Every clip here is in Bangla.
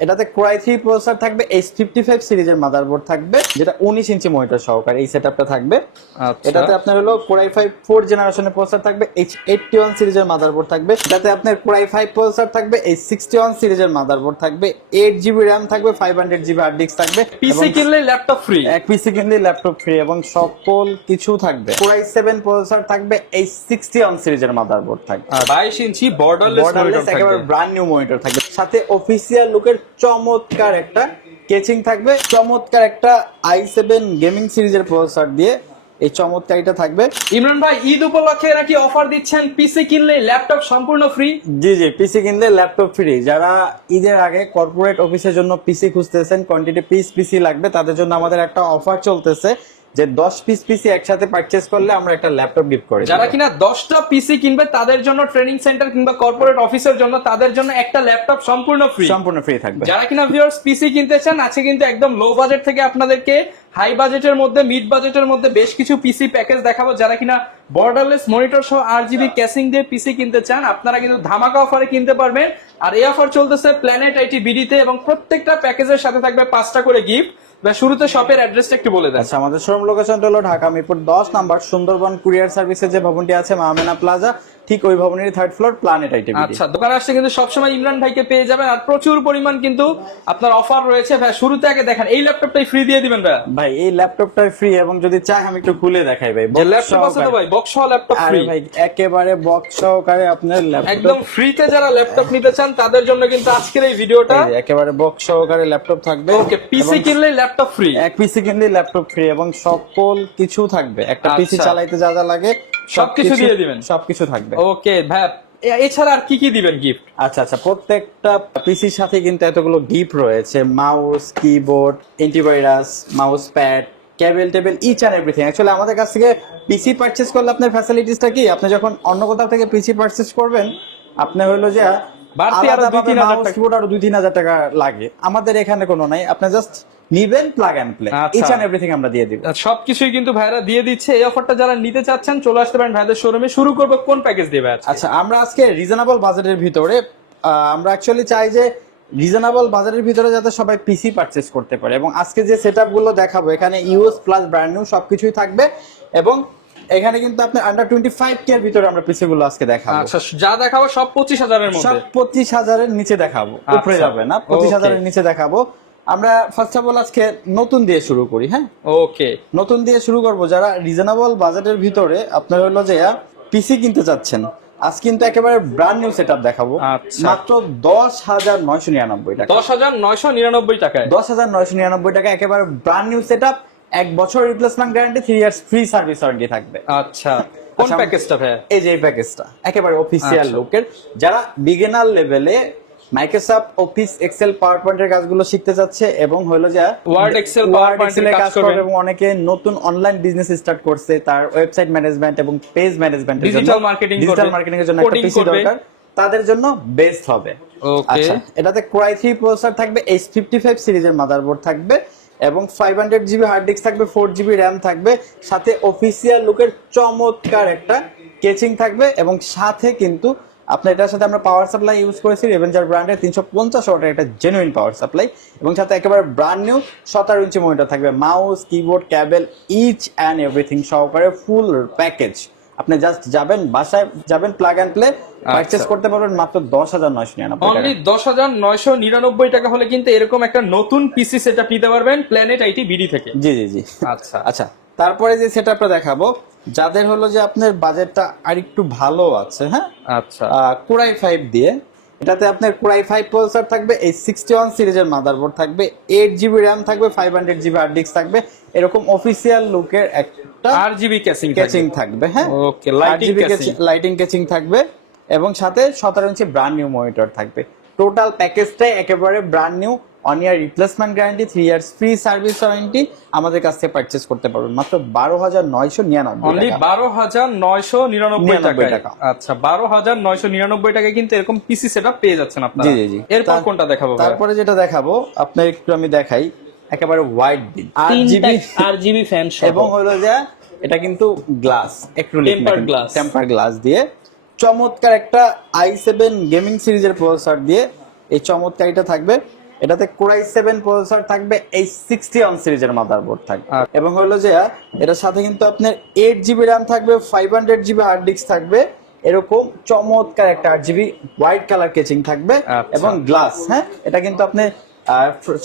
এটাতে কোরাই থ্রি প্রসেসর থাকবে এইচ ফিফটি ফাইভ সিরিজের মাদারবোর্ড থাকবে যেটা উনিশ ইঞ্চি মনিটর সহকারে এই সেটআপটা থাকবে। আচ্ছা। এটাতে আপনার হলো কোরাই ফাইভ ফোর জেনারেশনের প্রসেসর থাকবে এইচ এইটটি ওয়ান সিরিজের মাদারবোর্ড থাকবে। এটাতে আপনার কোরাই ফাইভ প্রসেসর থাকবে এইচ সিক্সটি ওয়ান সিরিজের মাদারবোর্ড থাকবে এইট জিবি র্যাম থাকবে five hundred GB hard disk থাকবে। পিসি কিনলে ল্যাপটপ ফ্রি এক পিসি কিনলে ল্যাপটপ ফ্রি এবং সকল কিছু থাকবে। কোরাই সেভেন প্রসেসর থাকবে এইচ সিক্সটি ওয়ান সিরিজের মাদারবোর্ড থাকবে। বাইশ ইঞ্চি বর্ডারলেস বর্ডারলেস একেবারে ব্র্যান্ড নিউ মনিটর থাকবে। সাথে অফিসিয়াল লুকের চমৎকার একটা কেচিং থাকবে। চমৎকার একটা আই সেভেন গেমিং সিরিজের প্রসেসর দিয়ে এই চমৎকার এটা থাকবে। ইমরান ভাই ঈদ উপলক্ষে নাকি অফার দিচ্ছেন পিসি কিনলে ল্যাপটপ সম্পূর্ণ ফ্রি জি জি পিসি কিনলে ল্যাপটপ ফ্রি যারা ঈদের আগে কর্পোরেট অফিসের জন্য পিসি খুঁজতেছেন কোয়ান্টিটি পিস পিসি লাগবে তাদের জন্য আমাদের একটা অফার চলতেছে। যে দশ পিস পিসি একসাথে পারচেস করলে আমরা একটা ল্যাপটপ গিফট করে যারা কিনা দশটা পিসি কিনবে তাদের জন্য ট্রেনিং সেন্টার কিংবা কর্পোরেট অফিসের জন্য তাদের জন্য একটা ল্যাপটপ সম্পূর্ণ ফ্রি সম্পূর্ণ ফ্রি থাকবে। যারা কিনা ভিউয়ার্স পিসি কিনতে চান আছে কিন্তু একদম লো বাজেট থেকে আপনাদেরকে হাই বাজেটের মধ্যে মিড বাজেটের মধ্যে বেশ কিছু পিসি প্যাকেজ দেখাবো। যারা কিনা বর্ডারলেস মনিটর সহ আর জিবি ক্যাসিং দিয়ে পিসি কিনতে চান আপনারা কিন্তু ধামাকা অফারে কিনতে পারবেন। আর এই অফার চলতেছে প্ল্যানেট আইটি বিডিতে এবং প্রত্যেকটা প্যাকেজের সাথে থাকবে পাঁচটা করে গিফট শুরুতে শপের অ্যাড্রেসটা একটু বলে দেন। আচ্ছা আমাদের শোরুম লোকেশনটা হলো ঢাকা মিরপুর দশ, নাম্বার সুন্দরবন কুরিয়ার সার্ভিসের যে ভবনটি আছে মাহমেনা প্লাজা ঠিক ওই ভবনের থার্ড ফ্লোর প্ল্যানেট আইটি আচ্ছা দোকানে আসলে কিন্তু সবসময় ইমরান ভাইকে পেয়ে যাবেন আর প্রচুর পরিমাণ কিন্তু আপনার অফার রয়েছে। ভাই শুরুতে আগে দেখেন এই ল্যাপটপটাই ফ্রি দিয়ে দিবেন ভাই ভাই এই ল্যাপটপটা ফ্রি এবং যদি চাই আমি একটু খুলে দেখাই ভাই ল্যাপটপ আছে তো ভাই বক্স সহ ল্যাপটপ ফ্রি ভাই একেবারে বক্স সহকারে আপনার ল্যাপটপ একদম ফ্রিতে যারা ল্যাপটপ নিতে চান তাদের জন্য কিন্তু আজকের এই ভিডিওটা একেবারে বক্স সহকারে ল্যাপটপ থাকবে। ওকে পিসি কিনলে ল্যাপটপ ফ্রি এক পিসি কিনলে ল্যাপটপ ফ্রি এবং সকল কিছু থাকবে। একটা পিসি আচ্ছা। চালাইতে যা যা লাগে সবকিছু দিয়ে দিবেন? সবকিছু থাকবে। ওকে ভাই এছাড়া আর কি কি দিবেন গিফট আচ্ছা আচ্ছা প্রত্যেকটা পিসির সাথে কিন্তু এতগুলো গিফট রয়েছে। Mouse keyboard antivirus mouse pad cable table each and everything actually আমাদের কাছ থেকে পিসি পারচেস করলে আপনার ফ্যাসিলিটিসটা কি? আপনি যখন অন্য কোথাও থেকে পিসি পারচেস করবেন আপনি হলো যে বাড়তি আরও দুই তিন হাজার টাকা। দুই তিন হাজার টাকা লাগে। আমাদের এখানে কোনো নাই। আপনি জাস্ট নিবেন plug and play. Each and everything আমরা দিয়ে দিব। সবকিছুই কিন্তু ভাইরা দিয়ে দিচ্ছে। এই অফারটা যারা নিতে চাচ্ছেন চলে আসতে পারেন ভাইদের শোরুমে শুরু করব কোন প্যাকেজ আজকে আচ্ছা আমরা আজকে রিজনেবল বাজেটের ভিতরে আমরা অ্যাকচুয়ালি চাই যে রিজনেবল বাজারের ভিতরে যাতে সবাই পিসি পারচেস করতে পারে। এবং আজকে যে সেটআপগুলো দেখাবো এখানে ইউএস প্লাস ব্র্যান্ড নিউ সবকিছুই থাকবে। এবং এখানে কিন্তু আপনি আন্ডার টোয়েন্টি ফাইভ কে এর ভিতরে আমরা পিসি গুলো আজকে দেখাবো। আচ্ছা যা দেখাবো সব পঁচিশ হাজারের সব পঁচিশ হাজারের নিচে দেখাবো। উপরে আচ্ছা। যাবে না পঁচিশ হাজারের নিচে দেখাবো। আমরা ফার্স্ট অফ অল আজকে নতুন দিয়ে শুরু করি হ্যাঁ? ওকে নতুন দিয়ে শুরু করব। যারা রিজনেবল বাজেটের ভিতরে আপনার হলো যে পিসি কিনতে চাচ্ছেন আজ কিন্তু একেবারে ব্র্যান্ড নিউ সেটআপ দেখাবো। আচ্ছা। মাত্র দশ হাজার নয়শো নিরানব্বই টাকা। দশ হাজার নয়শো নিরানব্বই টাকায়? দশ হাজার নয়শো নিরানব্বই টাকা একেবারে ব্র্যান্ড নিউ সেটআপ এক বছর replacement guarantee three years free service warranty থাকবে। আচ্ছা। কোন আচ্ছা, প্যাকেজটা ভাই এই যে এই প্যাকেজটা একেবারে অফিসিয়াল আচ্ছা। লোকের যারা বিগিনার লেভেলে মাইক্রোসফট অফিস এক্সেল পাওয়ার পয়েন্টের কাজগুলো শিখতে চাচ্ছে এবং হলো যে ওয়ার্ড PowerPoint এর এক্সেলের কাজ করবে এবং অনেকে নতুন অনলাইন বিজনেস স্টার্ট করছে তার ওয়েবসাইট ম্যানেজমেন্ট এবং পেজ ম্যানেজমেন্টের জন্য। Digital marketing ডিজিটাল মার্কেটিং এর জন্য একটা পিসি দরকার। তাদের জন্য বেস্ট হবে। ওকে আচ্ছা এটাতে কোরাই থ্রি প্রসেসর থাকবে এইচ ফিফটি ফাইভ সিরিজের মাদারবোর্ড থাকবে এবং five hundred GB hard disk থাকবে ফোর জিবি র্যাম থাকবে সাথে অফিসিয়াল লুকের চমৎকার একটা কেচিং থাকবে এবং সাথে কিন্তু আপনার এটার সাথে আমরা পাওয়ার সাপ্লাই ইউজ করেছি রেভেঞ্জার ব্র্যান্ডের তিনশো পঞ্চাশ ওয়াটের একটা জেনুইন পাওয়ার সাপ্লাই এবং সাথে একেবারে ব্র্যান্ড নিউ সতেরো ইঞ্চি মনিটর থাকবে। Mouse keyboard cable each and everything সহকারে ফুল প্যাকেজ আপনি জাস্ট যাবেন বাসায় যাবেন প্লাগ অ্যান্ড প্লে পারচেস করতে পারবেন মাত্র দশ হাজার নয়শো নিরানব্বই অনলি দশ হাজার নয়শো নিরানব্বই টাকা হলে কিন্তু এরকম একটা নতুন পিসি সেট নিতে পারবেন প্ল্যানেট আইটি বিডি থেকে। জি জি জি। আচ্ছা। আচ্ছা। তারপরে যে সেটআপটা দেখাবো যাদের হলো যে আপনার বাজেটটা আরেকটু ভালো আছে হ্যাঁ? আচ্ছা। কোরাই ফাইভ দিয়ে এটাতে আপনার কোরাই ফাইভ প্রসেসর থাকবে এই সিক্সটি ওয়ান সিরিজের মাদারবোর্ড থাকবে এইট জিবি র্যাম থাকবে five hundred GB hard disk থাকবে এরকম অফিসিয়াল লুকের একটা আর জিবি ক্যাসিং ক্যাচিং থাকবে হ্যাঁ? Catching। লাইটিং ক্যাচিং থাকবে এবং সাথে সতেরো ইঞ্চি ব্র্যান্ড নিউ মনিটর থাকবে। টোটাল প্যাকেজটাই একেবারে brand new one year replacement guarantee three years free service warranty আমাদের কাছ থেকে পারচেস করতে পারবেন। মাত্র বারো হাজার নয়শো নিরানব্বই বারো হাজার নয়শো নিরানব্বই টাকা টাকা। আচ্ছা বারো হাজার নয়শো নিরানব্বই টাকায় কিন্তু এরকম পিসি সেট পেয়ে যাচ্ছেন আপনারা। জি জি এরপর কোনটা দেখাবো? তারপরে যেটা দেখাবো আপনার একটু আমি দেখাই। একেবারে white build R GB R GB fan এবং হলো যে এটা কিন্তু glass acrylic Tempered glass। Temper glass দিয়ে। চমৎকার একটা আই সেভেন গেমিং সিরিজের প্রসেসর দিয়ে এই চমৎকার এটা থাকবে। এটাতে কোরাই সেভেন প্রসেসর থাকবে এই সিক্সটি অন সিরিজের মাদারবোর্ড থাকবে আচ্ছা। এবং হলো যে এটার সাথে কিন্তু আপনার এইট জিবি র্যাম থাকবে five hundred GB hard disk থাকবে এরকম চমৎকার একটা আট জিবি হোয়াইট কালার কেচিং থাকবে আচ্ছা। এবং গ্লাস হ্যাঁ এটা কিন্তু আপনি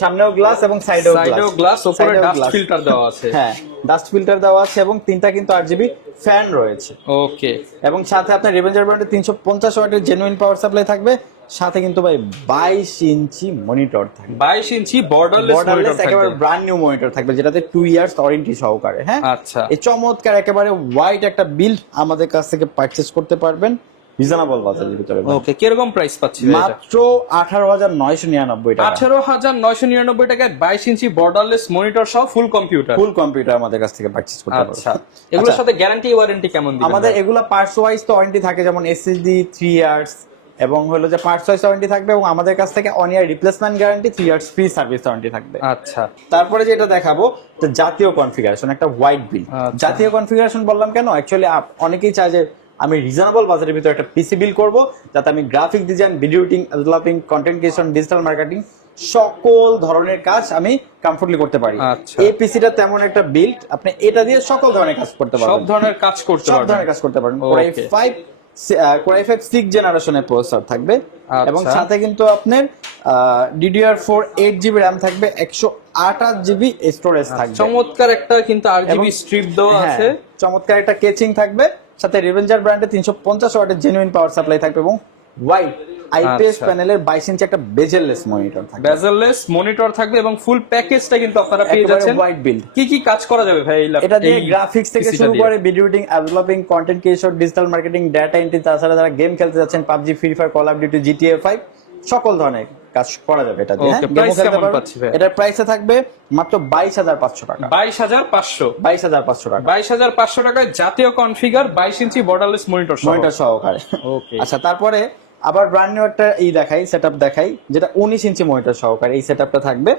সামনেও গ্লাস এবং সাইডেও সাইডেও গ্লাস উপরে ডাস্ট ফিল্টার দেওয়া আছে। হ্যাঁ ডাস্ট ফিল্টার দেওয়া আছে এবং তিনটা কিন্তু আট জিবি ফ্যান রয়েছে। ওকে এবং সাথে আপনার রেভেঞ্জার ব্র্যান্ডের তিনশো পঞ্চাশ ওয়াটের জেনুইন পাওয়ার সাপ্লাই থাকবে। সাথে কিন্তু ভাই বাইশ ইঞ্চি মনিটর থাকবে। বাইশ ইঞ্চি বর্ডারলেস বর্ডারলেস একেবারে ব্র্যান্ড নিউ মনিটর থাকবে যেটাতে টু ইয়ার্স ওয়ারেন্টি সহকারে হ্যাঁ? আচ্ছা। এই চমৎকার একেবারে হোয়াইট একটা বিল্ড আমাদের কাছ থেকে পারচেস করতে পারবেন। রিজনেবল বাজারের ভিতরে। ওকে কীরকম প্রাইস পাচ্ছি মাত্র আঠারো হাজার নয়শো নিরানব্বই টাকা। আঠারো হাজার নয়শো নিরানব্বই টাকায় বাইশ ইঞ্চি বর্ডারলেস মনিটর সহ ফুল কম্পিউটার ফুল কম্পিউটার আমাদের কাছ থেকে পারচেস করতে আচ্ছা এগুলোর সাথে গ্যারান্টি ওয়ারেন্টি কেমন দিবেন আমাদের? এগুলা পার্টস ওয়াইজ তো ওয়ারেন্টি থাকে যেমন এসএসডি থ্রি ইয়ার্স এবং হলো যে পার্টস ওয়াইজ ওয়ারেন্টি থাকবে এবং আমাদের কাছ থেকে one year replacement guarantee three years free service warranty থাকবে। আচ্ছা। তারপরে যেটা দেখাবো তো জাতীয় কনফিগারেশন একটা হোয়াইট বিল আচ্ছা। জাতীয় কনফিগারেশন বললাম কেন? অ্যাকচুয়ালি অনেকেই চায় যে আমি রিজনেবল বাজারের ভিতরে একটা পিসি বিল করব যাতে আমি graphic design video editing developing content creation digital marketing সকল ধরনের কাজ আমি কমফোর্টলি করতে পারি। আচ্ছা। এই পিসিটা তেমন একটা বিল্ড আপনি এটা দিয়ে সকল ধরনের কাজ করতে সব ধরনের কাজ করতে সব ধরনের কাজ করতে পারবেন। Core i Okay. Five core i five six জেনারেশনের প্রসেসর থাকবে। আচ্ছা। এবং সাথে কিন্তু আপনার DDR four eight GB RAM থাকবে একশো আঠাশ জিবি স্টোরেজ থাকবে। চমৎকার একটা কিন্তু এবং- স্ট্রিপ দেওয়া হ্যাঁ, আছে। চমৎকার একটা কেচিং থাকবে। সাথে রেভেঞ্জার ব্র্যান্ডের তিনশো পঞ্চাশ ওয়াটের জেনুইন পাওয়ার সাপ্লাই থাকবে এবং হোয়াইট আইপিএস। প্যানেলের বাইশ ইঞ্চি একটা বেজেললেস মনিটর থাকবে। বেজেললেস মনিটর থাকবে এবং ফুল প্যাকেজটা কিন্তু আপনারা পেয়ে যাচ্ছেন। হোয়াইট বিল্ড কি কি কাজ করা যাবে ভাই এটা দিয়ে গ্রাফিক্স থেকে শুরু করে video editing developing content creation digital marketing data entry তাছাড়া যারা গেম খেলতে যাচ্ছেন PUBG free fire call of duty GTA five সকল ধরনের। কাজ করা যাবে এটা দিয়ে? এটার প্রাইসে থাকবে মাত্র বাইশ হাজার পাঁচশো টাকা। বাইশ হাজার পাঁচশো। বাইশ হাজার পাঁচশো টাকা। বাইশ হাজার পাঁচশো টাকায় জাতীয় কনফিগার বাইশ ইঞ্চি বর্ডারলেস মনিটর মনিটর সহকারে ওকে আচ্ছা তারপরে আবার ব্র্যান্ড নিউ একটা ই দেখাই সেটআপ দেখাই যেটা উনিশ ইঞ্চি মনিটর সহকারে এই সেটআপটা থাকবে।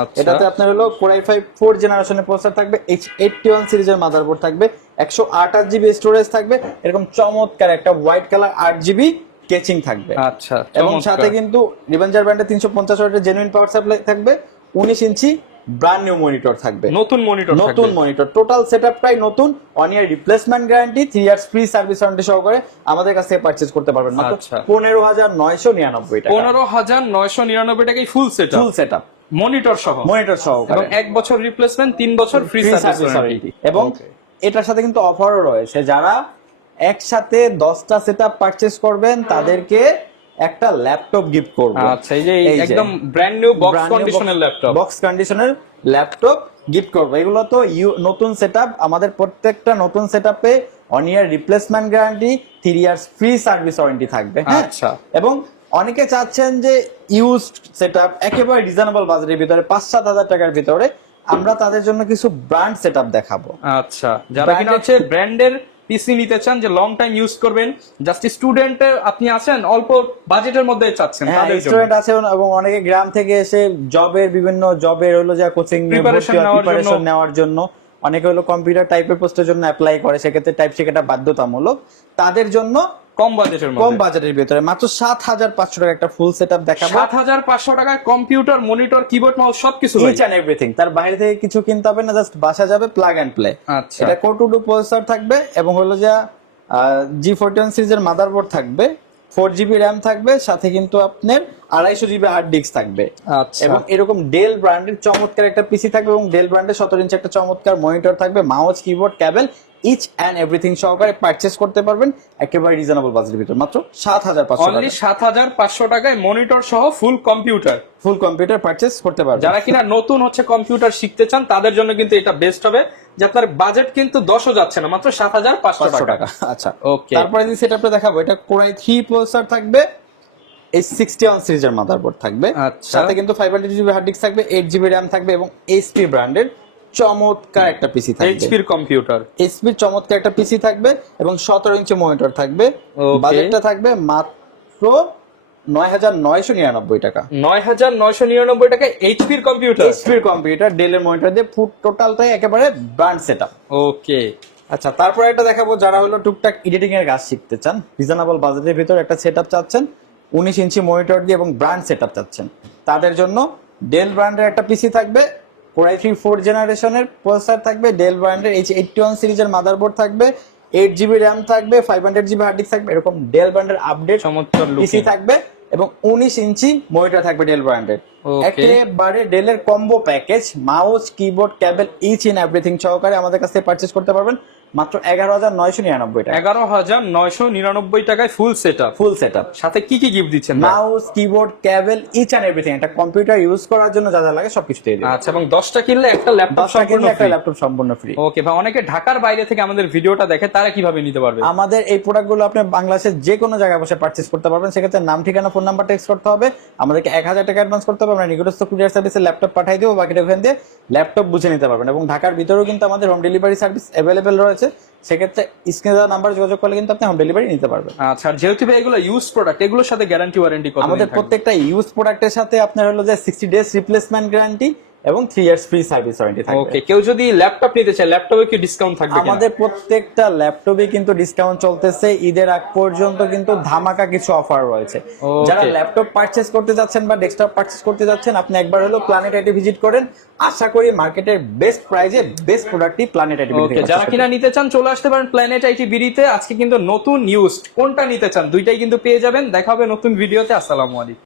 আচ্ছা। এটাতে আপনার হলো কোরাই ফাইভ ফোর জেনারেশনের প্রসেসর থাকবে এইচ এইটটি ওয়ান সিরিজের মাদারবোর্ড থাকবে একশো আঠাশ জিবি স্টোরেজ থাকবে এরকম চমৎকার একটা হোয়াইট কালার আট জিবি কেচিং থাকবে। আচ্ছা এবং সাথে কিন্তু রিভেঞ্জার ব্র্যান্ডের তিনশো পঞ্চাশ ওয়াটের জেনুইন পাওয়ার সাপ্লাই থাকবে উনিশ ইঞ্চি ব্র্যান্ড নিউ মনিটর থাকবে। নতুন মনিটর নতুন মনিটর টোটাল সেট সেটআপটাই নতুন one year replacement guarantee three years free service warranty সহকারে আমাদের কাছ থেকে পারচেজ করতে পারবেন। মাত্র আচ্ছা। পনেরো হাজার নয়শো নিরানব্বই টাকা। পনেরো হাজার নয়শো নিরানব্বই টাকায় full set full setup monitor সহ। মনিটর সহ এবং এক বছর রিপ্লেসমেন্ট তিন বছর ফ্রি সার্ভিস ওয়ারেন্টি এবং এটার সাথে কিন্তু অফারও রয়েছে। যারা একসাথে দশটা সেটআপ পারচেজ করবেন তাদেরকে একটা ল্যাপটপ গিফট করব। আচ্ছা এই যে একদম ব্র্যান্ড নিউ বক্স কন্ডিশনের ল্যাপটপ বক্স কন্ডিশনের ল্যাপটপ গিফট করব। এগুলো তো নতুন সেটআপ আমাদের প্রত্যেকটা নতুন সেটআপে one year replacement guarantee three years free service warranty থাকবে হ্যাঁ? আচ্ছা। এবং অনেকে চাচ্ছেন যে ইউজ সেটআপ একেবারে রিজনেবল বাজারের ভিতরে পাঁচ সাত হাজার টাকার ভিতরে। আমরা তাদের জন্য কিছু ব্র্যান্ড সেটআপ দেখাবো। আচ্ছা যারা কিনা হচ্ছে ব্র্যান্ডের পিসি নিতে চান যে লং টাইম ইউজ করবেন জাস্ট স্টুডেন্ট আপনি আছেন অল্প বাজেটের মধ্যে চাচ্ছেন হ্যাঁ তাদের জন্য। স্টুডেন্ট আছে এবং অনেকে গ্রাম থেকে এসে জবের বিভিন্ন জবের হলো যা কোচিং প্রিপারেশন জন্য। নেওয়ার জন্য। অনেকে হলো কম্পিউটার টাইপের পোস্টের জন্য অ্যাপ্লাই করে সেক্ষেত্রে টাইপ শেখাটা বাধ্যতামূলক। তাদের জন্য কম বাজেটের কম বাজেটের ভিতরে। মাত্র সাত হাজার পাঁচশো টাকা একটা ফুল সেট আপ দেখাবো। সাত হাজার পাঁচশো টাকায় কম্পিউটার মনিটর কিবোর্ড মাউস সবকিছু ইচ অ্যান্ড এভরিথিং তার বাইরে থেকে কিছু কিনতে হবে না জাস্ট বাসা যাবে প্লাগ অ্যান্ড প্লে আচ্ছা। এটা কোর টু প্রসেসর থাকবে এবং হলো যা জি ফোরটি ওয়ান সিরিজের মাদারবোর্ড থাকবে। ফোর জিবি র্যাম থাকবে সাথে কিন্তু আপনার আড়াইশো জিবি হার্ড ডিস্ক থাকবে। এবং এরকম ডেল ব্র্যান্ডের চমৎকার একটা পিসি থাকবে এবং ডেল ব্র্যান্ডের সতেরো ইঞ্চি একটা চমৎকার মনিটর থাকবে। Mouse keyboard cable each and everything সহকারে পারচেস করতে পারবেন একেবারে রিজনেবল বাজেটের ভিতর। মাত্র সাত হাজার পাঁচশো অনলি সাত হাজার পাঁচশো টাকায় মনিটর সহ full computer full computer purchase করতে পারবেন। যারা কিনা নতুন হচ্ছে কম্পিউটার শিখতে চান তাদের জন্য কিন্তু এটা বেস্ট হবে যে আপনার বাজেট কিন্তু দশও যাচ্ছে না মাত্র সাত হাজার পাঁচশো টাকা। আচ্ছা। ওকে তারপরে যে সেটআপটা দেখাবো এটা কোরাই থ্রি প্রসেসর থাকবে এই সিক্সটি ওয়ান সিরিজের মাদারবোর্ড থাকবে। আচ্ছা। সাথে কিন্তু five hundred GB hard disk থাকবে এইট জিবি র্যাম থাকবে এবং এইচপি ব্র্যান্ডের চমৎকার একটা পিসি থাকবে। এইচপির কম্পিউটার এইচপির চমৎকার একটা পিসি থাকবে এবং সতেরো ইঞ্চি মনিটর থাকবে। বাজেটটা থাকবে মাত্র নয় হাজার নয়শো নিরানব্বই টাকা। নয় হাজার নয়শো নিরানব্বই টাকায় এইচপির কম্পিউটার এইচপির কম্পিউটার ডেলের মনিটর দিয়ে ফুট টোটালটাই একেবারে ব্র্যান্ড সেট ওকে আচ্ছা তারপরে একটা দেখাবো যারা হলো টুকটাক এডিটিং এর কাজ শিখতে চান। রিজনেবল বাজেটের ভিতর একটা সেটআপ চাচ্ছেন উনিশ ইঞ্চি মনিটর দিয়ে এবং ব্র্যান্ড সেট আপ চাচ্ছেন। তাদের জন্য ডেল ব্র্যান্ডের একটা পিসি থাকবে কোরাই থ্রি ফোর জেনারেশনের প্রসেসর থাকবে ডেল ব্র্যান্ডের এইচ এইটটি ওয়ান সিরিজের মাদারবোর্ড থাকবে এইট জিবি র্যাম থাকবে five hundred GB hard disk থাকবে এরকম ডেল ব্র্যান্ডের আপডেট সমর্থন পিসি থাকবে এবং উনিশ ইঞ্চি মনিটর থাকবে ডেল ব্র্যান্ডের. একেবারে ডেলের combo package mouse keyboard cable each in everything সহকারে আমাদের কাছ থেকে পারচেস করতে পারবেন। মাত্র এগারো হাজার নয়শো নিরানব্বই টাকা। এগারো হাজার নয়শো নিরানব্বই টাকায় ফুল সেট ফুল সেট সাথে কি কি গিফট দিচ্ছেন mouse keyboard cable each and everything একটা কম্পিউটার ইউজ করার জন্য যা যা লাগে সবকিছু দিয়ে আচ্ছা এবং দশটা কিনলে একটা ল্যাপটপ কিনলে একটা ল্যাপটপ সম্পূর্ণ ফ্রি ওকে ভাই অনেকে ঢাকার বাইরে থেকে আমাদের ভিডিওটা দেখে তারা কীভাবে নিতে পারবে? আমাদের এই প্রোডাক্টগুলো আপনি বাংলাদেশের যে কোনো জায়গায় বসে পারচেস করতে পারবেন। সেক্ষেত্রে নাম ঠিকানা ফোন নাম্বার টেক্সট করতে হবে। আমাদেরকে এক হাজার টাকা অ্যাডভান্স করতে হবে। আমরা নিকটস্থ কুরিয়ার সার্ভিসে ল্যাপটপ পাঠিয়ে দেবো বাকিটা ওখান দিয়ে ল্যাপটপ বুঝে নিতে পারবেন। এবং ঢাকার ভিতরেও কিন্তু আমাদের হোম ডেলিভারি সার্ভিস অ্যাভেলেবেল রয়েছে। সেক্ষেত্রে স্ক্রিনে দেওয়া নাম্বার যোগাযোগ করলে কিন্তু আপনি হোম ডেলিভারি নিতে পারবেন। আচ্ছা যেহেতু ভাই এগুলো ইউজ প্রোডাক্ট এগুলোর সাথে গ্যারান্টি ওয়ারেন্টি আমাদের প্রত্যেকটা ইউজ প্রোডাক্টের সাথে আপনার হলো যে সিক্সটি ডেজ রিপ্লেসমেন্ট গ্যারান্টি এবং three years free service warranty থাকবে। ওকে কেউ যদি ল্যাপটপ নিতে চায় ল্যাপটপে কি ডিসকাউন্ট থাকবে? আমাদের প্রত্যেকটা ল্যাপটপে কিন্তু ডিসকাউন্ট চলতেছে। ঈদের আগ পর্যন্ত কিন্তু ধামাকা কিছু অফার রয়েছে। যারা ল্যাপটপ পারচেস করতে যাচ্ছেন বা ডেস্কটপ পারচেস করতে যাচ্ছেন আপনি একবার হলো প্ল্যানেট আইটি ভিজিট করেন। আশা করি মার্কেটের বেস্ট প্রাইজে বেস্ট প্রোডাক্টই প্ল্যানেট আইটি ওকে যারা কিনা নিতে চান চলে আসতে পারেন প্ল্যানেট আইটি বিডিতে। আজকে কিন্তু নতুন নিউজ কোনটা নিতে চান? দুইটাই কিন্তু পেয়ে যাবেন। দেখা হবে নতুন ভিডিওতে আসসালামু আলাইকুম।